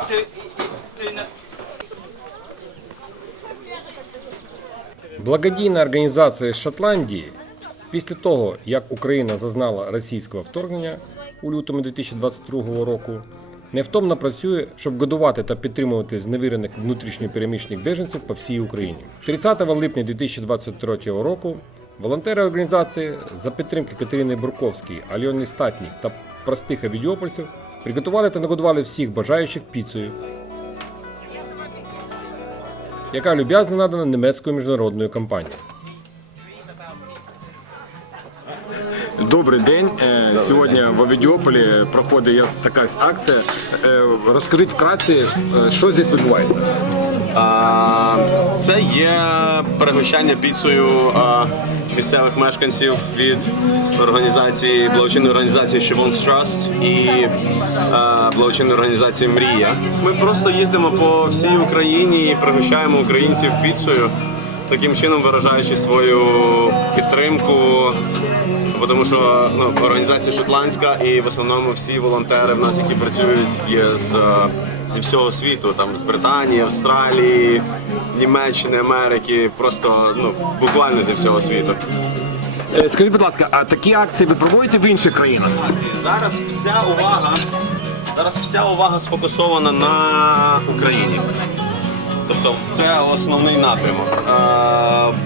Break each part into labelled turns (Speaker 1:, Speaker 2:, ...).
Speaker 1: he's doing, he's doing Благодійна організація Шотландії після того, як Україна зазнала російського вторгнення у лютому 2022 року, невтомно працює, щоб годувати та підтримувати зневірених внутрішньопереміщених беженців по всій Україні. 30 липня 2023 року волонтери організації за підтримки Катерини Бурковської, Альони Статніх та простих авідіопольців приготували та нагодували всіх бажаючих піцею, яка люб'язно надана німецькою міжнародною компанією.
Speaker 2: Добрий день. Е, Сьогодні в Авідіополі проходить така акція. Е, Розкажіть вкратце, е, що здесь відбувається.
Speaker 3: Це є перегощання піцею місцевих мешканців від організації благочинної організації Chevron's Trust і благочинної організації Мрія. Ми просто їздимо по всій Україні і пригощаємо українців піцею, таким чином виражаючи свою підтримку. Тому що ну, організація шотландська і в основному всі волонтери в нас, які працюють, є з, е, зі всього світу, там з Британії, Австралії, Німеччини, Америки, просто ну буквально зі всього світу.
Speaker 2: Е, Скажіть, будь ласка, а такі акції ви проводите в інших країнах?
Speaker 3: Зараз вся увага, зараз вся увага сфокусована на Україні. Тобто це основний напрямок. Е,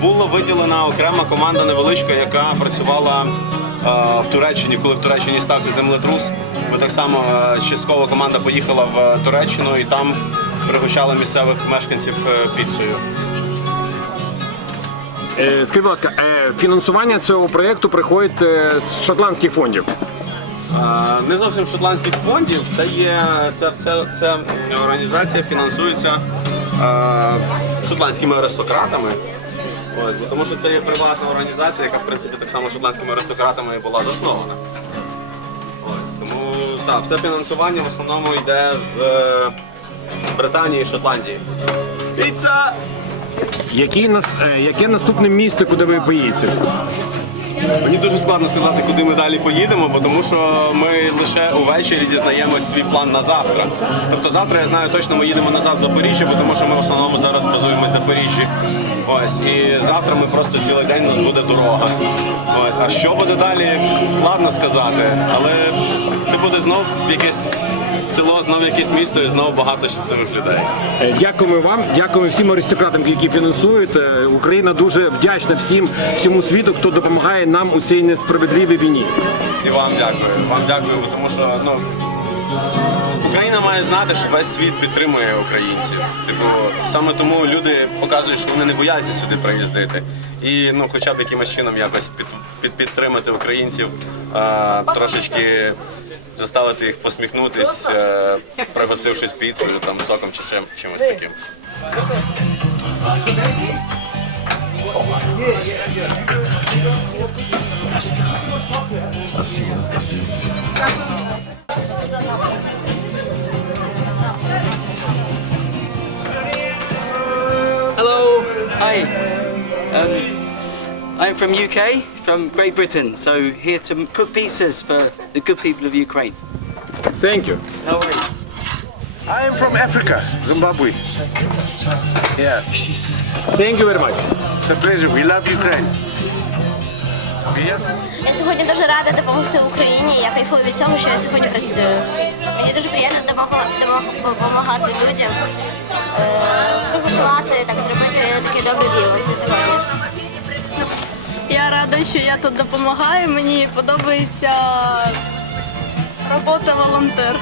Speaker 3: була виділена окрема команда невеличка, яка працювала е, в Туреччині, коли в Туреччині стався землетрус. Ми так само е, частково команда поїхала в Туреччину і там пригощали місцевих мешканців піцею.
Speaker 2: Скажіть, будь ласка, фінансування цього проєкту приходить з шотландських фондів.
Speaker 3: Не зовсім шотландських фондів. Це є це, це, це організація фінансується шотландськими аристократами. Ось, тому що це є приватна організація, яка в принципі так само шотландськими аристократами була заснована. Ось тому так, все фінансування в основному йде з е, Британії і Шотландії. Піца!
Speaker 2: Які е, яке наступне місце, куди ви поїдете?
Speaker 3: Мені дуже складно сказати, куди ми далі поїдемо, тому що ми лише увечері дізнаємось свій план на завтра. Тобто завтра я знаю точно ми їдемо назад в Запоріжжя, тому що ми в основному зараз базуємося в Запоріжжі. Ось і завтра ми просто цілий день у нас буде дорога. Ось, а що буде далі, складно сказати, але це буде знов якесь село, знов якесь місто і знов багато щасливих людей.
Speaker 2: Е, Дякуємо вам, дякуємо всім аристократам, які фінансують. Е, Україна дуже вдячна всім всьому світу, хто допомагає нам у цій несправедливій війні.
Speaker 3: І вам дякую. Вам дякую, тому що ну. Україна має знати, що весь світ підтримує українців. Типу, саме тому люди показують, що вони не бояться сюди приїздити. І ну, хоча б якимось чином якось під, під, підтримати українців, а, трошечки заставити їх посміхнутись, е, пригостившись піцею, там, соком чи чим, чимось таким.
Speaker 4: Hello, hi. Um, I'm from UK, from Great Britain, so here to cook pizzas for the good people of Ukraine.
Speaker 5: Thank you. No
Speaker 6: worries. I am from Africa, Zimbabwe.
Speaker 7: Yeah, Thank you very much.
Speaker 8: it's a pleasure. We love Ukraine.
Speaker 9: Yeah. Я сьогодні дуже рада допомогти Україні. Я кайфую від цього, що я сьогодні працюю. Мені дуже приємно допомагати, допомагати людям, е, приготувати, так зробити таке добре діло сьогодні.
Speaker 10: Я рада, що я тут допомагаю. Мені подобається робота волонтер.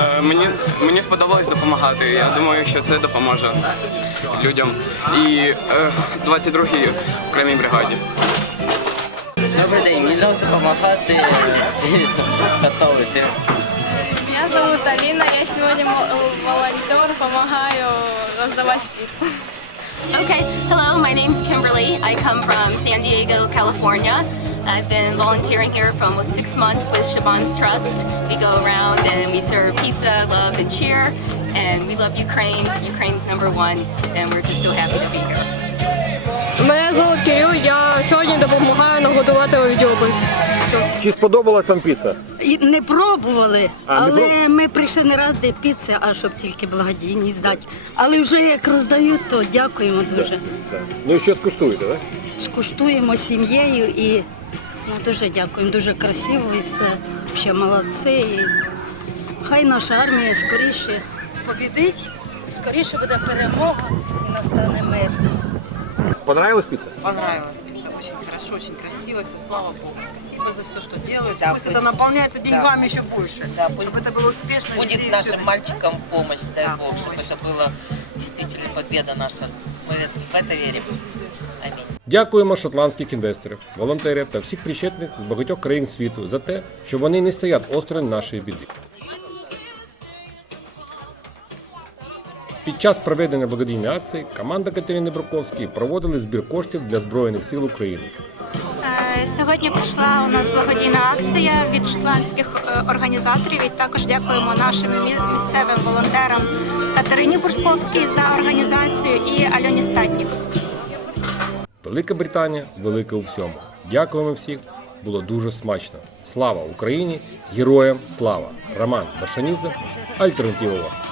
Speaker 3: Е, Мені, мені сподобалось допомагати. Я думаю, що це допоможе людям. І е, 22-й окремій бригаді.
Speaker 11: Добрий день, мені треба допомагати готувати.
Speaker 12: Меня зовут Алина, я сегодня волонтер, помогаю раздавать пиццу.
Speaker 13: Okay, hello, my name's Kimberly. I come from San Diego, California. I've been volunteering here for almost six months with Shabon's Trust. We go around and we serve pizza, love, and cheer. And we love Ukraine. Ukraine's number one, and we're just so happy to be here.
Speaker 14: Мене звуть Кирил, я сьогодні допомагаю нагодувати овідьоби.
Speaker 2: Чи сподобалась вам піца?
Speaker 15: І не пробували, А, не але пробували? ми прийшли не ради піци, а щоб тільки благодійність здати. Але вже як роздають, то дякуємо дуже.
Speaker 2: Ну і що скуштуєте, так?
Speaker 15: Скуштуємо сім'єю і ну, дуже дякуємо. Дуже красиво і все. Ще молодці. І хай наша армія скоріше побідить, скоріше буде перемога і настане мир.
Speaker 2: Понравилась піца?
Speaker 16: Понравилось Пицца очень хорошо, очень красиво, все, слава Богу. Спасибо за все, что делают. пусть, это наполняется деньгами еще больше. Да, пусть чтобы это было успешно.
Speaker 17: будет везде и нашим всё. мальчикам помощь, дай Да, Бог, чтобы помощь. это была действительно победа наша. Мы в это верим. Аминь.
Speaker 1: Дякуємо шотландських інвесторів, волонтерів та всіх причетних з багатьох країн світу за те, що вони не стоять осторонь нашої біди. Під час проведення благодійної акції команда Катерини Бруковської проводили збір коштів для Збройних сил України.
Speaker 18: Е, Сьогодні прийшла у нас благодійна акція від шотландських е, організаторів. І також дякуємо нашим місцевим волонтерам Катерині Бурсковській за організацію і Альоні Статнік.
Speaker 1: Велика Британія велика у всьому. Дякуємо всіх. Було дуже смачно. Слава Україні! Героям слава! Роман Башанідзе, Альтернатива.